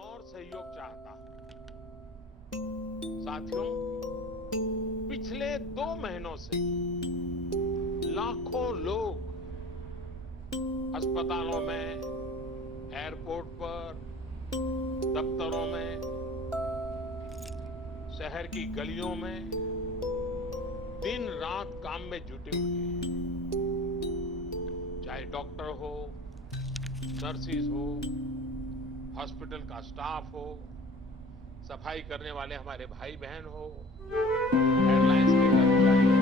और सहयोग चाहता हूं। साथियों, पिछले 2 महीनों से लाखों लोग अस्पतालों में, एयरपोर्ट पर, दफ्तरों में, शहर की गलियों में दिन रात काम में जुटे हुए हैं। चाहे डॉक्टर हो, नर्सिस हो, हॉस्पिटल का स्टाफ हो, सफाई करने वाले हमारे भाई बहन हो, एयरलाइंस के कर्मचारी हो,